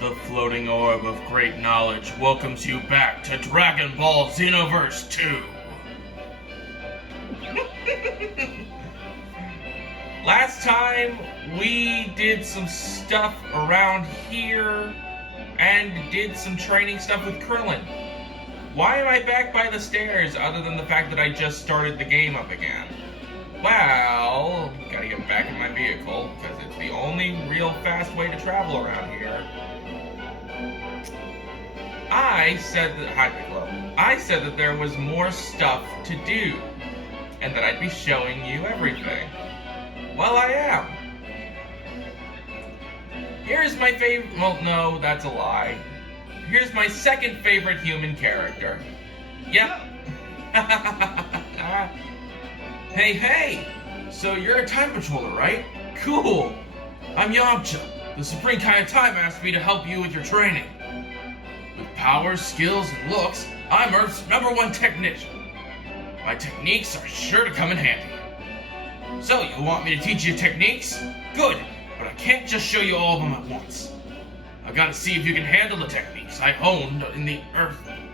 The floating orb of great knowledge welcomes you back to Dragonball Xenoverse 2. Last time, we did some stuff around here and did some training stuff with Krillin. Why am I back by the stairs other than the fact that I just started the game up again? Well, gotta get back in my vehicle because it's the only real fast way to travel around here. I said that there was more stuff to do and that I'd be showing you everything. Well, I am. Here's my favorite, well, no, that's a lie. Here's my second favorite human character. Yep. Hey, so you're a time patroller, right? Cool. I'm Yamcha. The Supreme Kai of Time asked me to help you with your training. With powers, skills, and looks, I'm Earth's #1 technician. My techniques are sure to come in handy. So, you want me to teach you techniques? Good, but I can't just show you all of them at once. I gotta see if you can handle the techniques I honed in the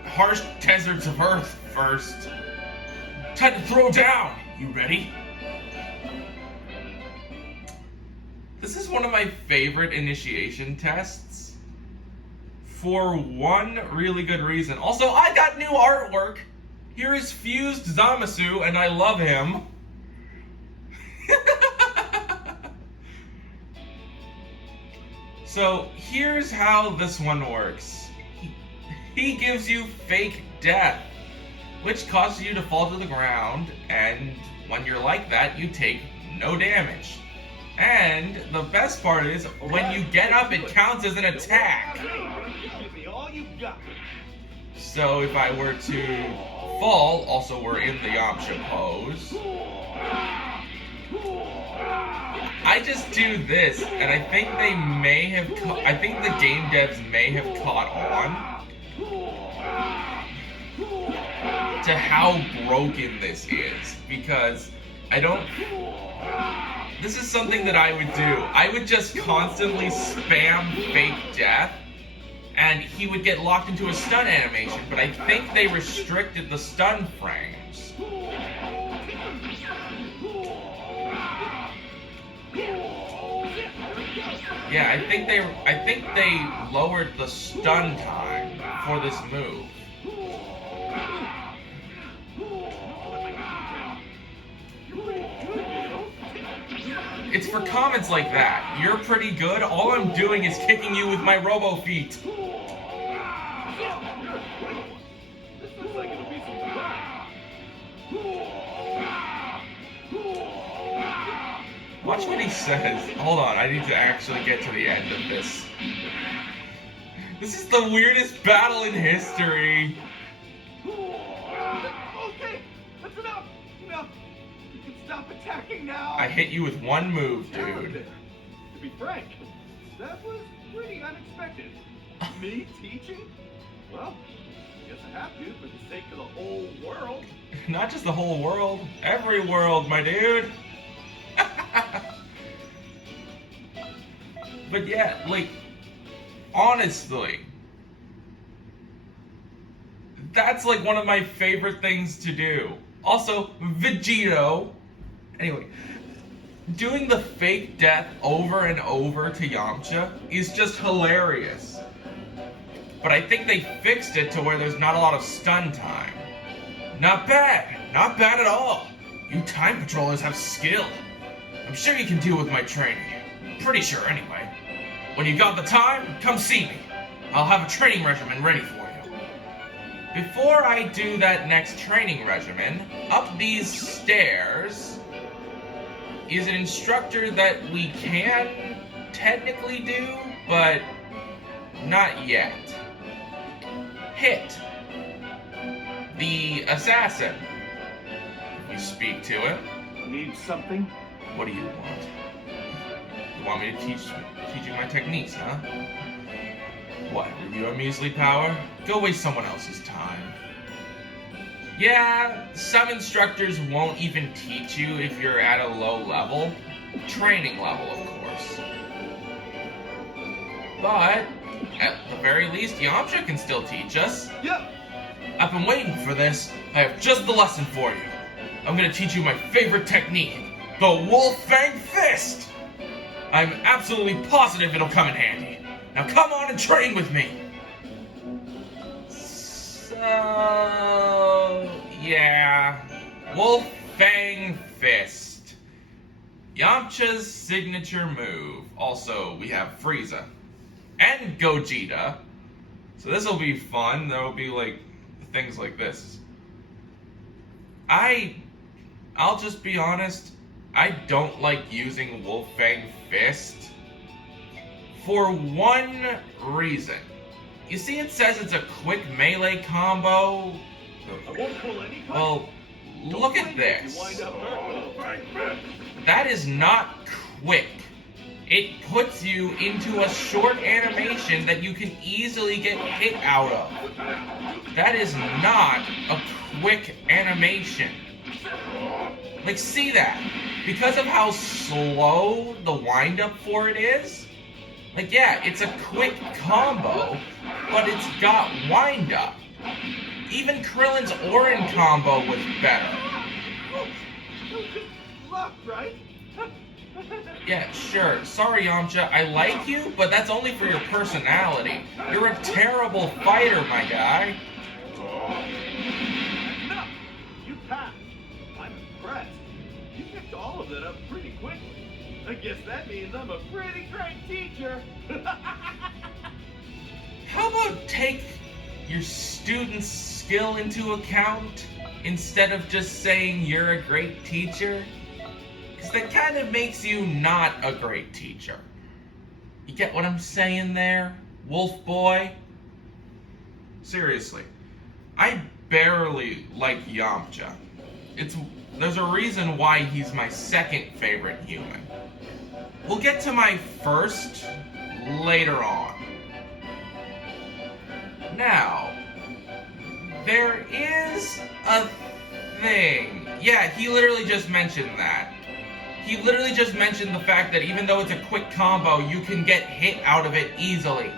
harsh deserts of Earth first. Time to throw down! You ready? This is one of my favorite initiation tests. For one really good reason. Also, I got new artwork! Here is Fused Zamasu, and I love him. So, here's how this one works. He gives you fake death, which causes you to fall to the ground, and when you're like that, you take no damage. And the best part is, when you get up, it counts as an attack. So if I were to fall, also we're in the Yamcha pose, I just do this, and I think they may have, I think the game devs may have caught on to how broken this is, because this is something that I would do. I would just constantly spam fake death, and he would get locked into a stun animation, but I think they restricted the stun frames. Yeah, I think they lowered the stun time for this move. It's for comments like that. You're pretty good. All I'm doing is kicking you with my robo feet. Watch what he says. Hold on, I need to actually get to the end of this. This is the weirdest battle in history. Okay, that's enough. Enough. You can stop attacking now. I hit you with one move, dude. To be frank, that was pretty unexpected. Me teaching? Well, I guess I have to for the sake of the whole world. Not just the whole world, every world, my dude. But yeah, like, honestly, that's like one of my favorite things to do. Also, Vegito. Anyway, doing the fake death over and over to Yamcha is just hilarious. But I think they fixed it to where there's not a lot of stun time. Not bad at all. You time patrollers have skill. I'm sure you can deal with my training. Pretty sure anyway. When you got the time, come see me. I'll have a training regimen ready for you. Before I do that next training regimen, up these stairs is an instructor that we can technically do, but not yet. Hit the assassin. You speak to him. Need something? What do you want? You want me to teach you my techniques, huh? What, review a measly power? Go waste someone else's time. Yeah, some instructors won't even teach you if you're at a low level. Training level, of course. But, at the very least, Yamcha can still teach us. Yep. I've been waiting for this. I have just the lesson for you. I'm gonna teach you my favorite technique, the Wolf Fang Fist! I'm absolutely positive it'll come in handy. Now come on and train with me! So, yeah. Wolf Fang Fist. Yamcha's signature move. Also, we have Frieza. And Gogeta. So this will be fun. There will be, like, things like this. I'll just be honest, I don't like using Wolf Fang Fist for one reason. You see it says it's a quick melee combo? Well, look at this. That is not quick. It puts you into a short animation that you can easily get hit out of. That is not a quick animation. Like, see that? Because of how slow the wind-up for it is, like, yeah, it's a quick combo, but it's got wind-up. Even Krillin's Orin combo was better. Luck, right? Yeah, sure. Sorry, Yamcha. I like you, but that's only for your personality. You're a terrible fighter, my guy. No, you passed. I'm impressed. You picked all of that up pretty quickly. I guess that means I'm a pretty great teacher. How about take your student's skill into account instead of just saying you're a great teacher? Because that kind of makes you not a great teacher. You get what I'm saying there, Wolf Boy? Seriously, I barely like Yamcha. There's a reason why he's my second favorite human. We'll get to my first later on. Now, there is a thing. Yeah, he literally just mentioned that. He literally just mentioned the fact that even though it's a quick combo, you can get hit out of it easily.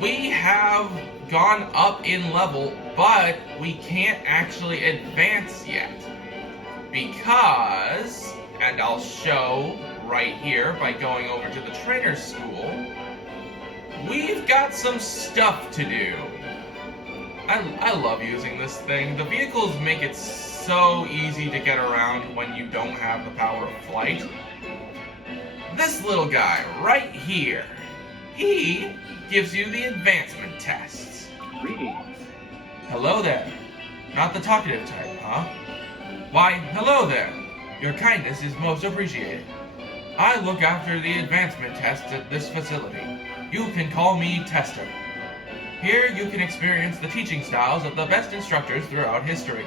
We have gone up in level, but we can't actually advance yet. Because, and I'll show right here by going over to the trainer's school, we've got some stuff to do. I love using this thing. The vehicles make it so easy to get around when you don't have the power of flight. This little guy right here, he gives you the advancement tests. Greetings. Hello there. Not the talkative type, huh? Why, hello there. Your kindness is most appreciated. I look after the advancement tests at this facility. You can call me Tester. Here you can experience the teaching styles of the best instructors throughout history.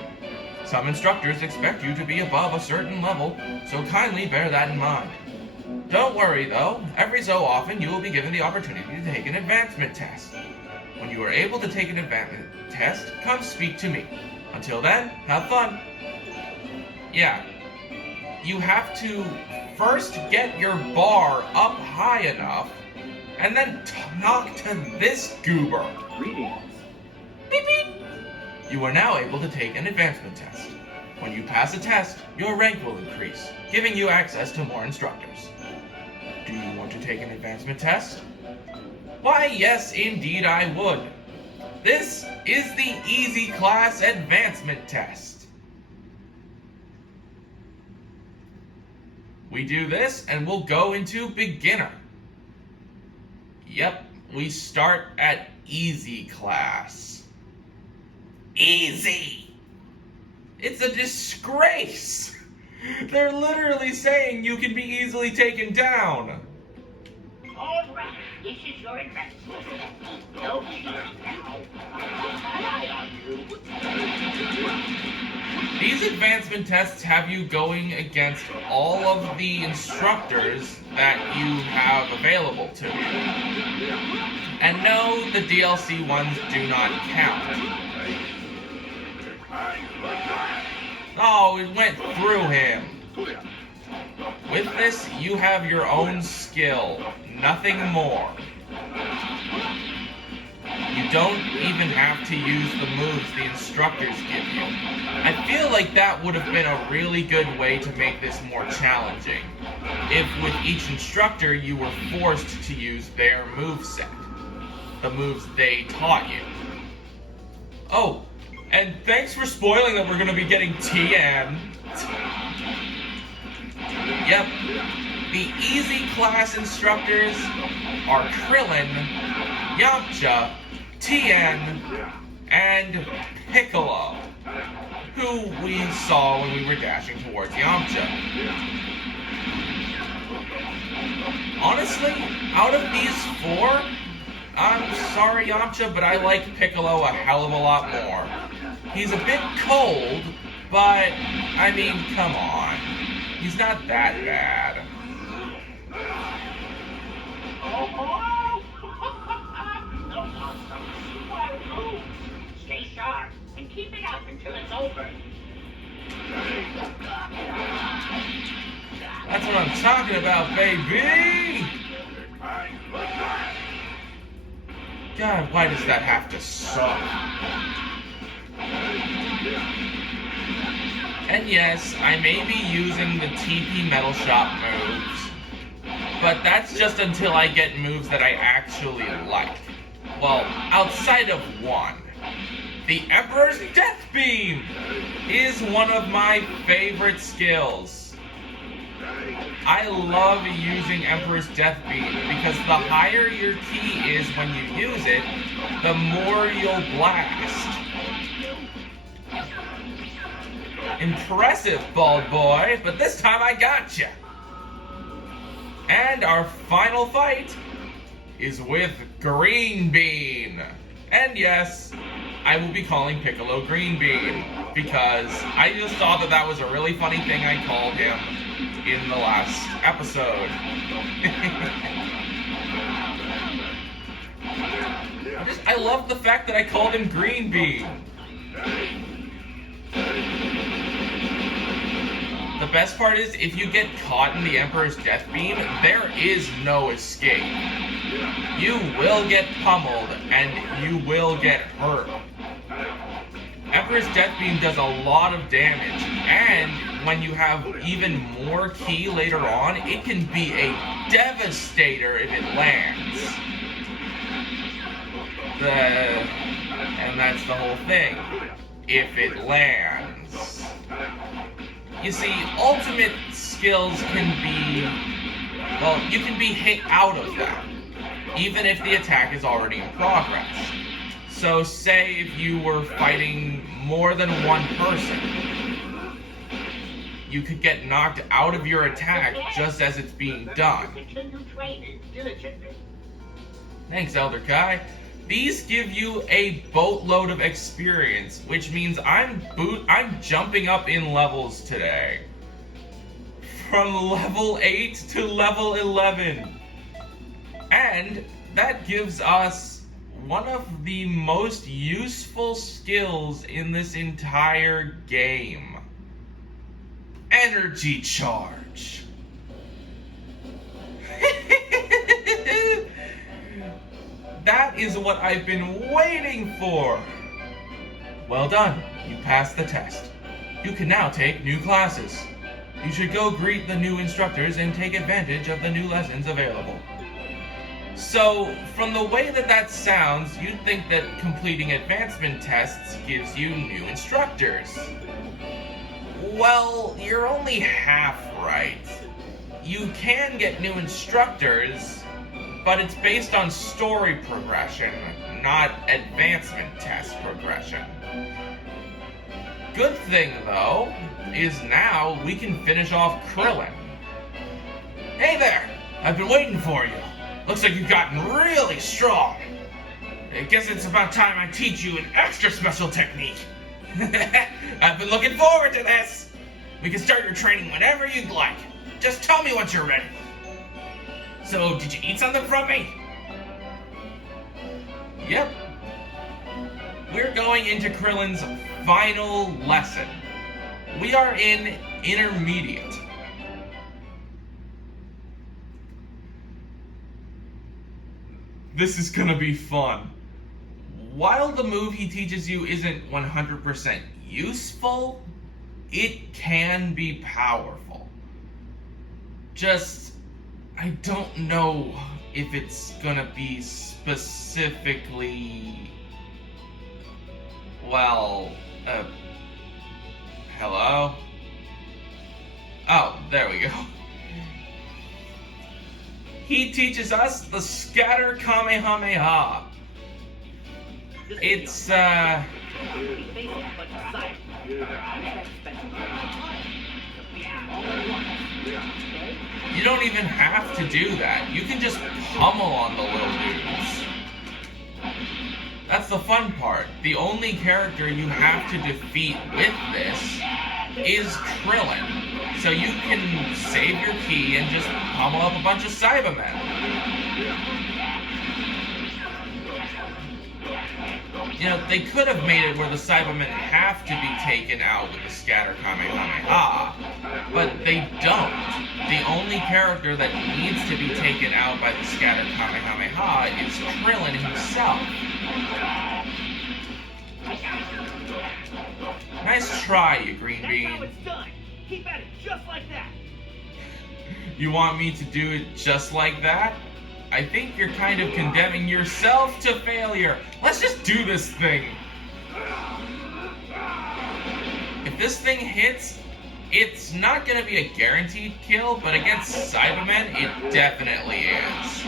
Some instructors expect you to be above a certain level, so kindly bear that in mind. Don't worry though, every so often you will be given the opportunity to take an advancement test. When you are able to take an advancement test, come speak to me. Until then, have fun. Yeah, you have to first get your bar up high enough, and then talk to this goober. Greetings. Beep beep. You are now able to take an advancement test. When you pass a test, your rank will increase, giving you access to more instructors. Do you want to take an advancement test? Why, yes, indeed I would. This is the Easy Class Advancement Test. We do this and we'll go into Beginner. Yep, we start at Easy Class. Easy! It's a disgrace! They're literally saying you can be easily taken down. All right, this is your investment. No fear now. These advancement tests have you going against all of the instructors that you have available to you. And no, the DLC ones do not count. Oh, it went through him. With this, you have your own skill, nothing more. You don't even have to use the moves the instructors give you. I feel like that would have been a really good way to make this more challenging, if with each instructor you were forced to use their moveset, the moves they taught you. Oh, and thanks for spoiling that we're going to be getting TN. Yep, the easy class instructors are Krillin, Yamcha, TN, and Piccolo, who we saw when we were dashing towards Yamcha. Honestly, out of these four, I'm sorry Yamcha, but I like Piccolo a hell of a lot more. He's a bit cold, but, I mean, come on. He's not that bad. Stay sharp and keep it up until it's over. That's what I'm talking about, baby! God, why does that have to suck? And yes, I may be using the TP Metal Shop moves, but that's just until I get moves that I actually like. Well, outside of one. The Emperor's Death Beam is one of my favorite skills. I love using Emperor's Death Beam because the higher your ki is when you use it, the more you'll blast. Impressive, bald boy, but this time I gotcha. And our final fight is with Green Bean. And yes, I will be calling Piccolo Green Bean because I just thought that that was a really funny thing I called him in the last episode. I love the fact that I called him Green Bean. The best part is, if you get caught in the Emperor's Death Beam, there is no escape. You will get pummeled, and you will get hurt. Emperor's Death Beam does a lot of damage, and when you have even more ki later on, it can be a devastator if it lands. And that's the whole thing. If it lands. You see, ultimate skills can be, well, you can be hit out of them, even if the attack is already in progress. So say if you were fighting more than one person, you could get knocked out of your attack just as it's being done. Thanks, Elder Kai. These give you a boatload of experience, which means I'm jumping up in levels today. From level 8 to level 11. And that gives us one of the most useful skills in this entire game. Energy Charge. That is what I've been waiting for! Well done, you passed the test. You can now take new classes. You should go greet the new instructors and take advantage of the new lessons available. So, from the way that sounds, you'd think that completing advancement tests gives you new instructors. Well, you're only half right. You can get new instructors, but it's based on story progression, not advancement test progression. Good thing, though, is now we can finish off Krillin. Hey there! I've been waiting for you. Looks like you've gotten really strong. I guess it's about time I teach you an extra special technique. I've been looking forward to this. We can start your training whenever you'd like. Just tell me once you're ready. So, did you eat something from me? Yep. We're going into Krillin's final lesson. We are in Intermediate. This is gonna be fun. While the move he teaches you isn't 100% useful, it can be powerful. Just, I don't know if it's gonna be specifically, well, hello? Oh, there we go. He teaches us the Scatter Kamehameha. It's, you don't even have to do that. You can just pummel on the little dudes. That's the fun part. The only character you have to defeat with this is Krillin. So you can save your key and just pummel up a bunch of Cybermen. You know, they could have made it where the Cybermen have to be taken out with the Scatter Kamehameha, but they don't. The only character that needs to be taken out by the Scatter Kamehameha is Krillin himself. Nice try, you green bean. That's how it's done. Keep at it just like that. You want me to do it just like that? I think you're kind of condemning yourself to failure. Let's just do this thing. If this thing hits, it's not going to be a guaranteed kill, but against Cybermen, it definitely is.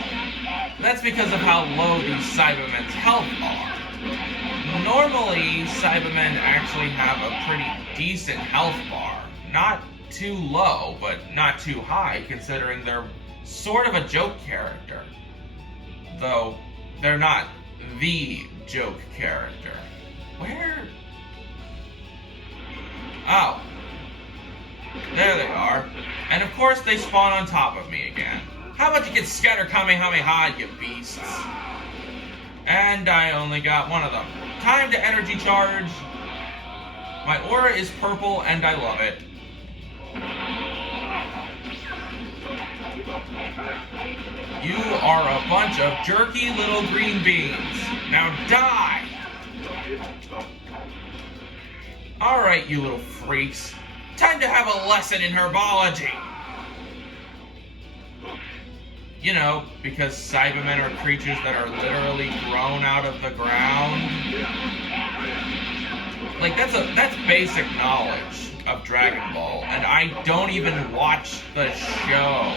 That's because of how low these Cybermen's health are. Normally, Cybermen actually have a pretty decent health bar. Not too low, but not too high, considering they're sort of a joke character. Though, they're not the joke character. Where? Oh. There they are. And of course they spawn on top of me again. How about you get Scatter Kamehameha, you beasts? And I only got one of them. Time to energy charge. My aura is purple and I love it. You are a bunch of jerky little green beans. Now die! Alright, you little freaks. Time to have a lesson in herbology. You know, because Cybermen are creatures that are literally grown out of the ground. Like, that's basic knowledge of Dragon Ball, and I don't even watch the show.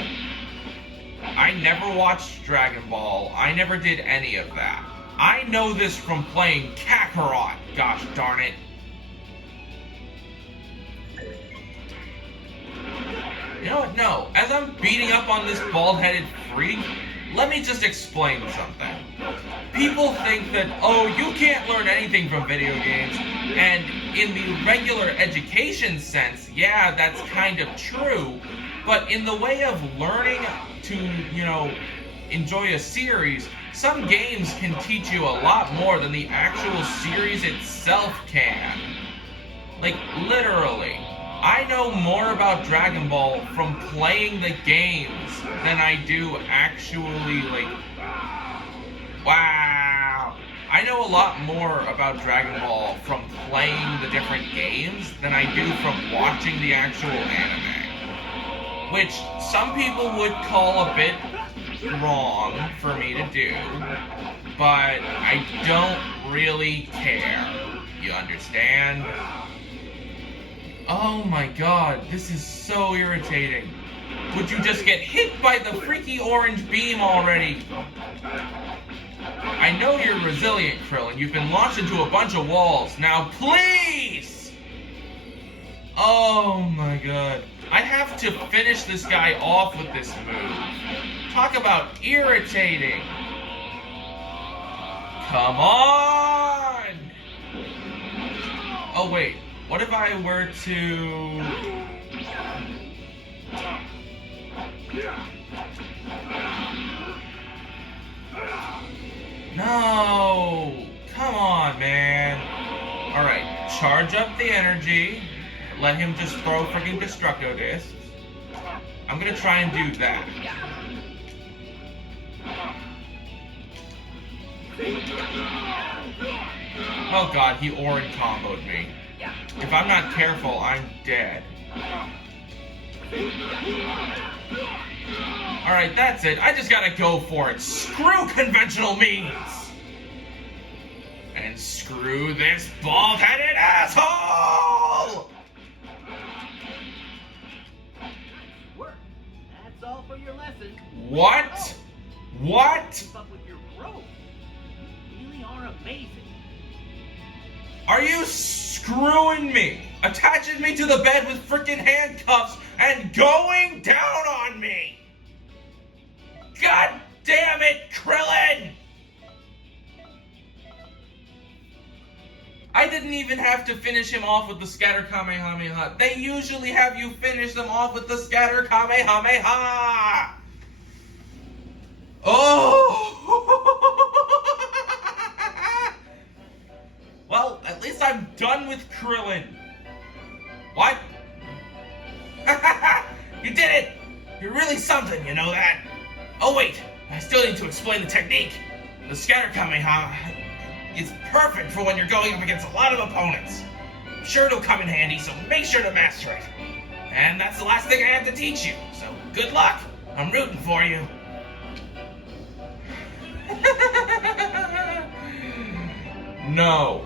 I never watched Dragon Ball. I never did any of that. I know this from playing Kakarot, gosh darn it. You know what? No. As I'm beating up on this bald-headed freak, let me just explain something. People think that, oh, you can't learn anything from video games, and in the regular education sense, yeah, that's kind of true, but in the way of learning to, you know, enjoy a series, some games can teach you a lot more than the actual series itself can. Like, literally. I know more about Dragon Ball from playing the games than I do actually, like, wow. I know a lot more about Dragon Ball from playing the different games than I do from watching the actual anime. Which some people would call a bit wrong for me to do, but I don't really care. You understand? Oh my god, this is so irritating. Would you just get hit by the freaky orange beam already? I know you're resilient, Krillin. You've been launched into a bunch of walls. Now, please! Oh my god. I have to finish this guy off with this move. Talk about irritating. Come on! Oh wait. What if I were to... No! Come on, man. Alright, charge up the energy. Let him just throw freaking Destructo Discs. I'm gonna try and do that. Oh god, he Orin comboed me. If I'm not careful, I'm dead. Alright, that's it. I just gotta go for it. Screw conventional means! And screw this bald-headed asshole! Work. That's all for your lesson. What? What? Keep up with your growth. You really are amazing. Are you screwing me? Attaching me to the bed with freaking handcuffs and going down on me? God damn it, Krillin! I didn't even have to finish him off with the scatter Kamehameha. They usually have you finish them off with the scatter Kamehameha! Oh! Well, at least I'm done with Krillin. What? You did it! You're really something, you know that? Oh wait, I still need to explain the technique. The scatter Kamehameha is perfect for when you're going up against a lot of opponents. I'm sure it'll come in handy, so make sure to master it. And that's the last thing I have to teach you, so good luck. I'm rooting for you. No.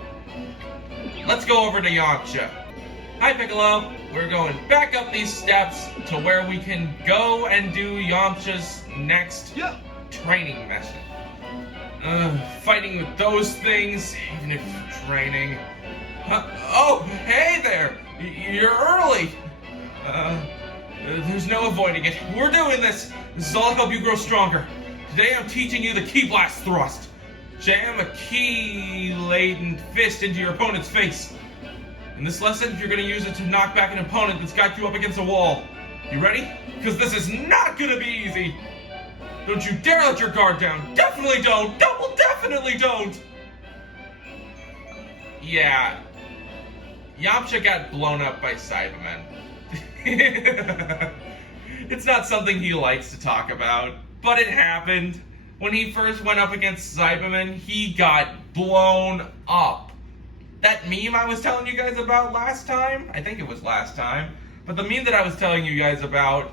Let's go over to Yamcha. Hi, Piccolo. We're going back up these steps to where we can go and do Yamcha's next training mission. Fighting with those things, even if training. Oh, hey there! You're early! There's no avoiding it. We're doing this! This is all to help you grow stronger. Today I'm teaching you the Ki Blast Thrust. Jam a ki-laden fist into your opponent's face. In this lesson, you're going to use it to knock back an opponent that's got you up against a wall. You ready? Because this is not going to be easy. Don't you dare let your guard down. Definitely don't. Double definitely don't. Yeah. Yamcha got blown up by Cybermen. It's not something he likes to talk about, but it happened. When he first went up against Cybermen, he got blown up. That meme I was telling you guys about last time, I think it was last time, but the meme that I was telling you guys about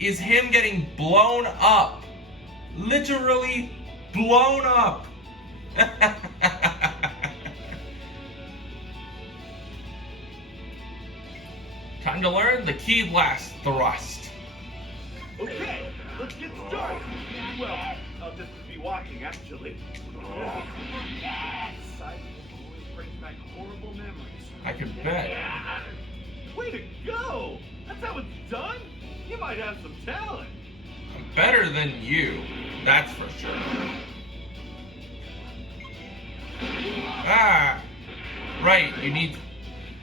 is him getting blown up. Literally blown up. Time to learn the Ki Blast Thrust. Okay, let's get started. Well, I'll just be watching, actually. Cyber always brings back horrible memories. I can bet. Way to go! That's how it's done? You might have some talent. I'm better than you, that's for sure. Ah, right, you need...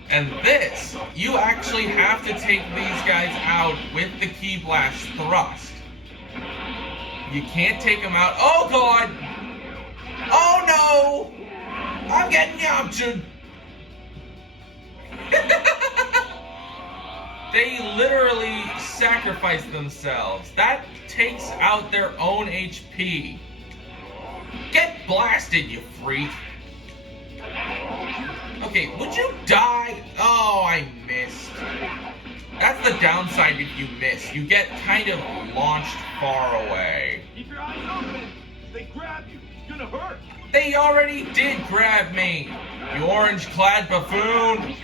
And this, you actually have to take these guys out with the Ki Blast Thrust. You can't take them out. Oh god! Oh no! I'm getting Yamcha! They literally sacrifice themselves. That takes out their own HP. Get blasted, you freak. Okay, would you die? Oh, I missed. That's the downside if you miss. You get kind of launched far away. Keep your eyes open. If they grab you, it's gonna hurt. They already did grab me, you orange-clad buffoon.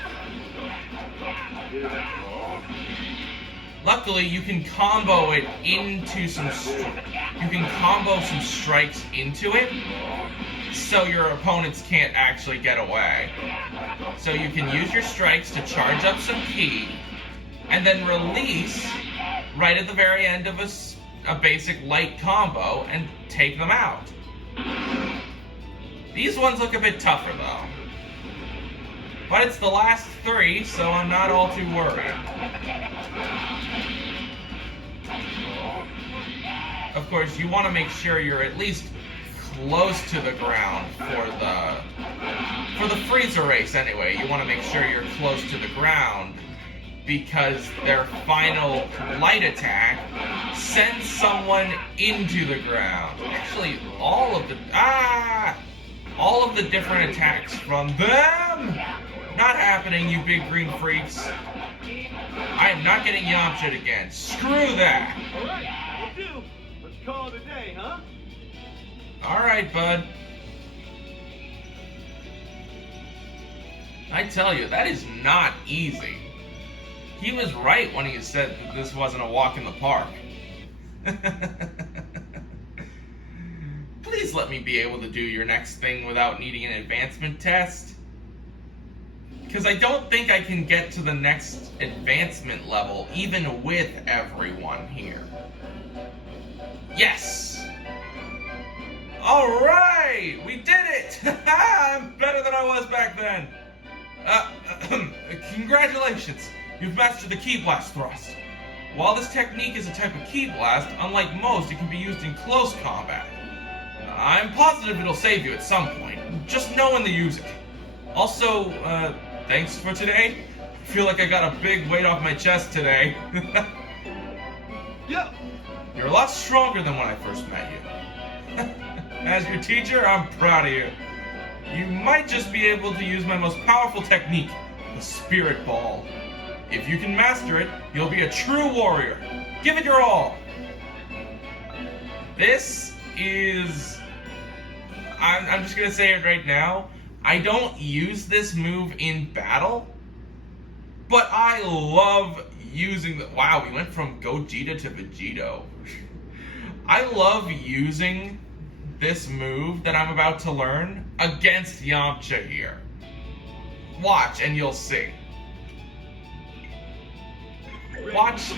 Luckily, you can combo it into some... You can combo some strikes into it, so your opponents can't actually get away. So you can use your strikes to charge up some ki, and then release right at the very end of a basic light combo and take them out. These ones look a bit tougher though. But it's the last three, so I'm not all too worried. Of course, you want to make sure you're at least close to the ground for the freezer race anyway. You want to make sure you're close to the ground because their final light attack sends someone into the ground. Actually, all of the different attacks from them. Not happening, you big green freaks. I am not getting Yamcha again. Screw that. Alright, will do. Let's call it a day, huh? Alright, bud. I tell you, that is not easy. He was right when he said that this wasn't a walk in the park. Please let me be able to do your next thing without needing an advancement test. Because I don't think I can get to the next advancement level even with everyone here. Yes! Alright! We did it! I'm better than I was back then. Congratulations! You've mastered the Ki Blast thrust. While this technique is a type of Ki Blast, unlike most, it can be used in close combat. I'm positive it'll save you at some point. Just know when to use it. Also, thanks for today. I feel like I got a big weight off my chest today. Yeah. You're a lot stronger than when I first met you. As your teacher, I'm proud of you. You might just be able to use my most powerful technique, the Spirit Ball. If you can master it, you'll be a true warrior. Give it your all. This is... I'm just gonna say it right now. I don't use this move in battle, but I love using the... Wow, we went from Gogeta to Vegito. I love using this move that I'm about to learn against Yamcha here. Watch and you'll see. Watch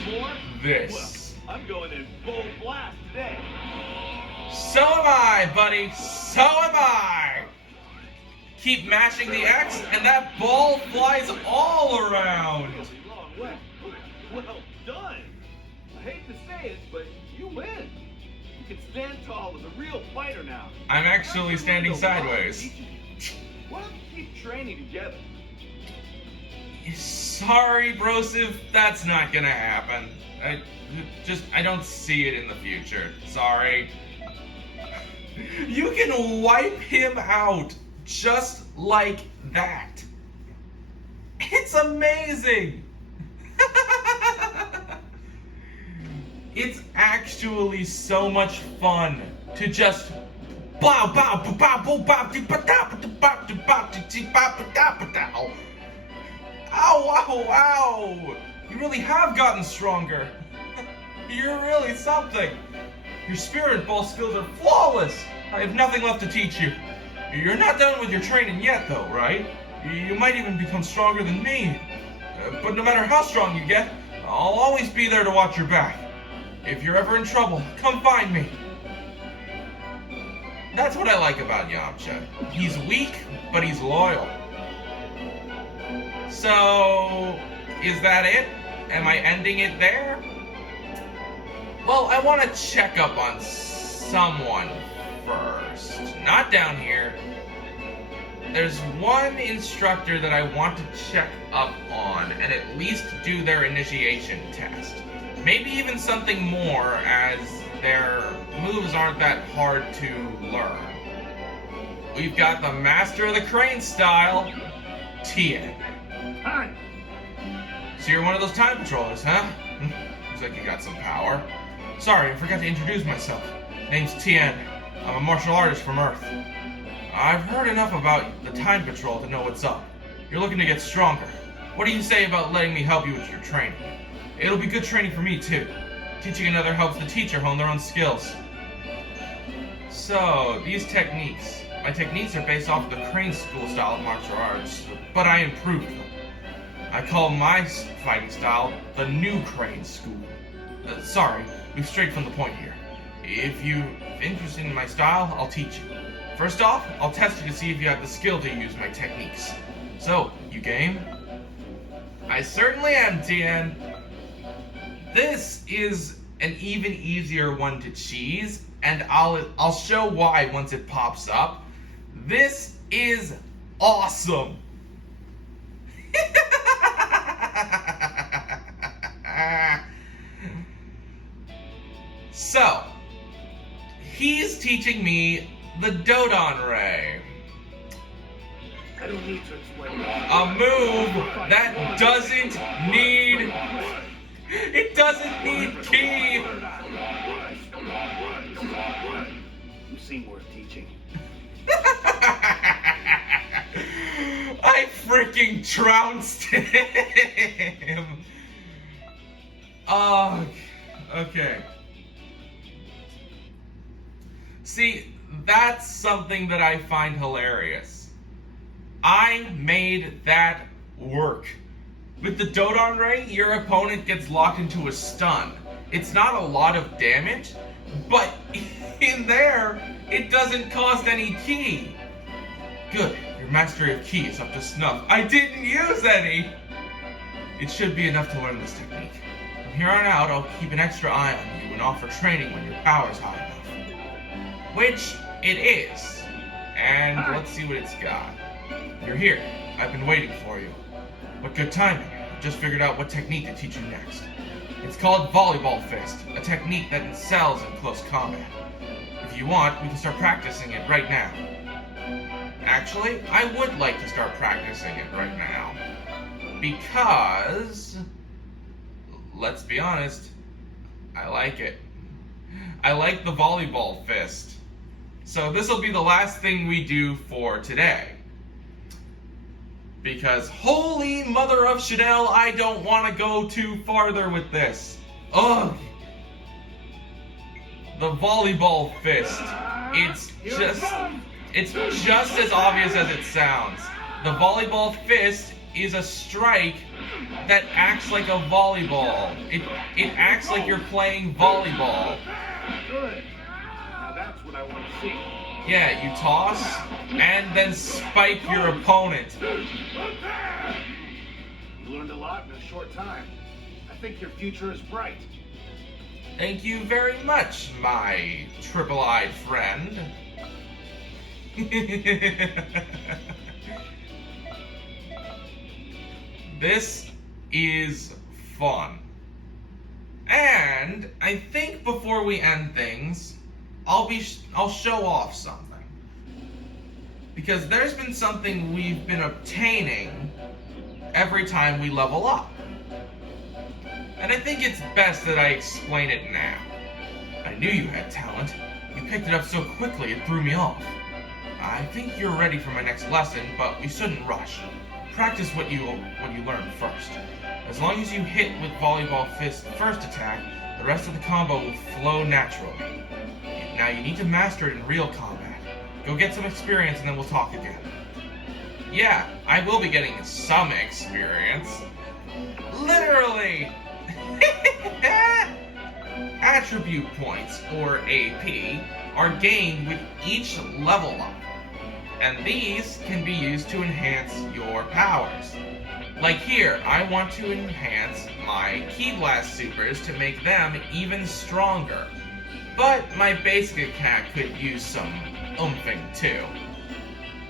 this. Well, I'm going in full blast today. So am I, buddy. So am I. Keep mashing the X, and that ball flies all around. Long way. Well done. I hate to say it, but you win. You can stand tall as a real fighter now. I'm actually standing sideways. Why don't you keep training together? Sorry, Brosiv, that's not gonna happen. I don't see it in the future. Sorry. You can wipe him out just like that. It's amazing. It's actually so much fun to just bow bow bow bow bow bow bow. Ow, wow, wow! You really have gotten stronger. You're really something. Your Spirit Ball skills are flawless. I have nothing left to teach you. You're not done with your training yet, though, right? You might even become stronger than me. But no matter how strong you get, I'll always be there to watch your back. If you're ever in trouble, come find me. That's what I like about Yamcha. He's weak, but he's loyal. So, is that it? Am I ending it there? Well, I want to check up on someone first. Not down here. There's one instructor that I want to check up on and at least do their initiation test. Maybe even something more, as their moves aren't that hard to learn. We've got the master of the crane style, Tien. Hi. So you're one of those time patrollers, huh? Looks like you got some power. Sorry, I forgot to introduce myself. Name's Tien. I'm a martial artist from Earth. I've heard enough about the time patrol to know what's up. You're looking to get stronger. What do you say about letting me help you with your training? It'll be good training for me, too. Teaching another helps the teacher hone their own skills. So, these techniques. My techniques are based off of the crane school style of martial arts, but I improved them. I call my fighting style the new crane school. Sorry, move straight from the point here. If you're interested in my style, I'll teach you. First off, I'll test you to see if you have the skill to use my techniques. So, you game? I certainly am, Tien. This is an even easier one to cheese, and I'll show why once it pops up. This is awesome. he's teaching me the Dodon Ray. I don't need to explain. A move that doesn't need... It doesn't need ki! You seem worth teaching. I freaking trounced him! Oh, okay. See, that's something that I find hilarious. I made that work. With the Dodon Ray, your opponent gets locked into a stun. It's not a lot of damage, but in there, it doesn't cost any ki. Good, your mastery of ki is up to snuff. I didn't use any! It should be enough to learn this technique. From here on out, I'll keep an extra eye on you and offer training when your power's high enough. Which it is. And let's see what it's got. You're here. I've been waiting for you. What good timing. I just figured out what technique to teach you next. It's called Volleyball Fist, a technique that excels in close combat. If you want, we can start practicing it right now. Actually, I would like to start practicing it right now. Because, let's be honest, I like it. I like the Volleyball Fist. So this will be the last thing we do for today. Because, holy mother of Chanel, I don't want to go too farther with this. Ugh. The Volleyball Fist. It's just as obvious as it sounds. The Volleyball Fist is a strike that acts like a volleyball. It acts like you're playing volleyball. Good. Now that's what I want to see. Yeah, you toss and then spike your opponent. You learned a lot in a short time. I think your future is bright. Thank you very much, my triple-eyed friend. This is fun. And I think before we end things, I'll show off something. Because there's been something we've been obtaining every time we level up. And I think it's best that I explain it now. I knew you had talent. You picked it up so quickly it threw me off. I think you're ready for my next lesson, but we shouldn't rush. Practice what you learned first. As long as you hit with Volleyball Fist's first attack, the rest of the combo will flow naturally. Now you need to master it in real combat. Go get some experience and then we'll talk again. Yeah, I will be getting some experience. Literally! Attribute points, or AP, are gained with each level up. And these can be used to enhance your powers. Like here, I want to enhance my Ki Blast supers to make them even stronger. But my basic attack could use some oomping too.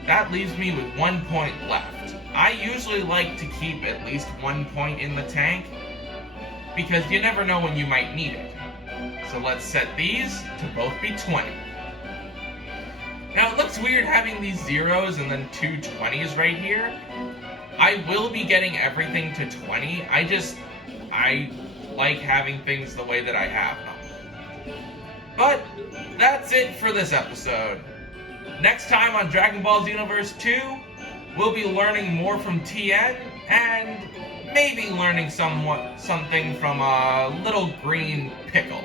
That leaves me with 1 point left. I usually like to keep at least 1 point in the tank, because you never know when you might need it. So let's set these to both be 20. Now it looks weird having these zeros and then 2 20s right here. I will be getting everything to 20. I like having things the way that I have them. But that's it for this episode. Next time on Dragon Ball Xenoverse 2, we'll be learning more from Tien and maybe learning something from a little green pickle.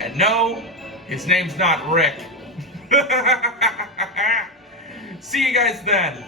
And no, his name's not Rick. See you guys then.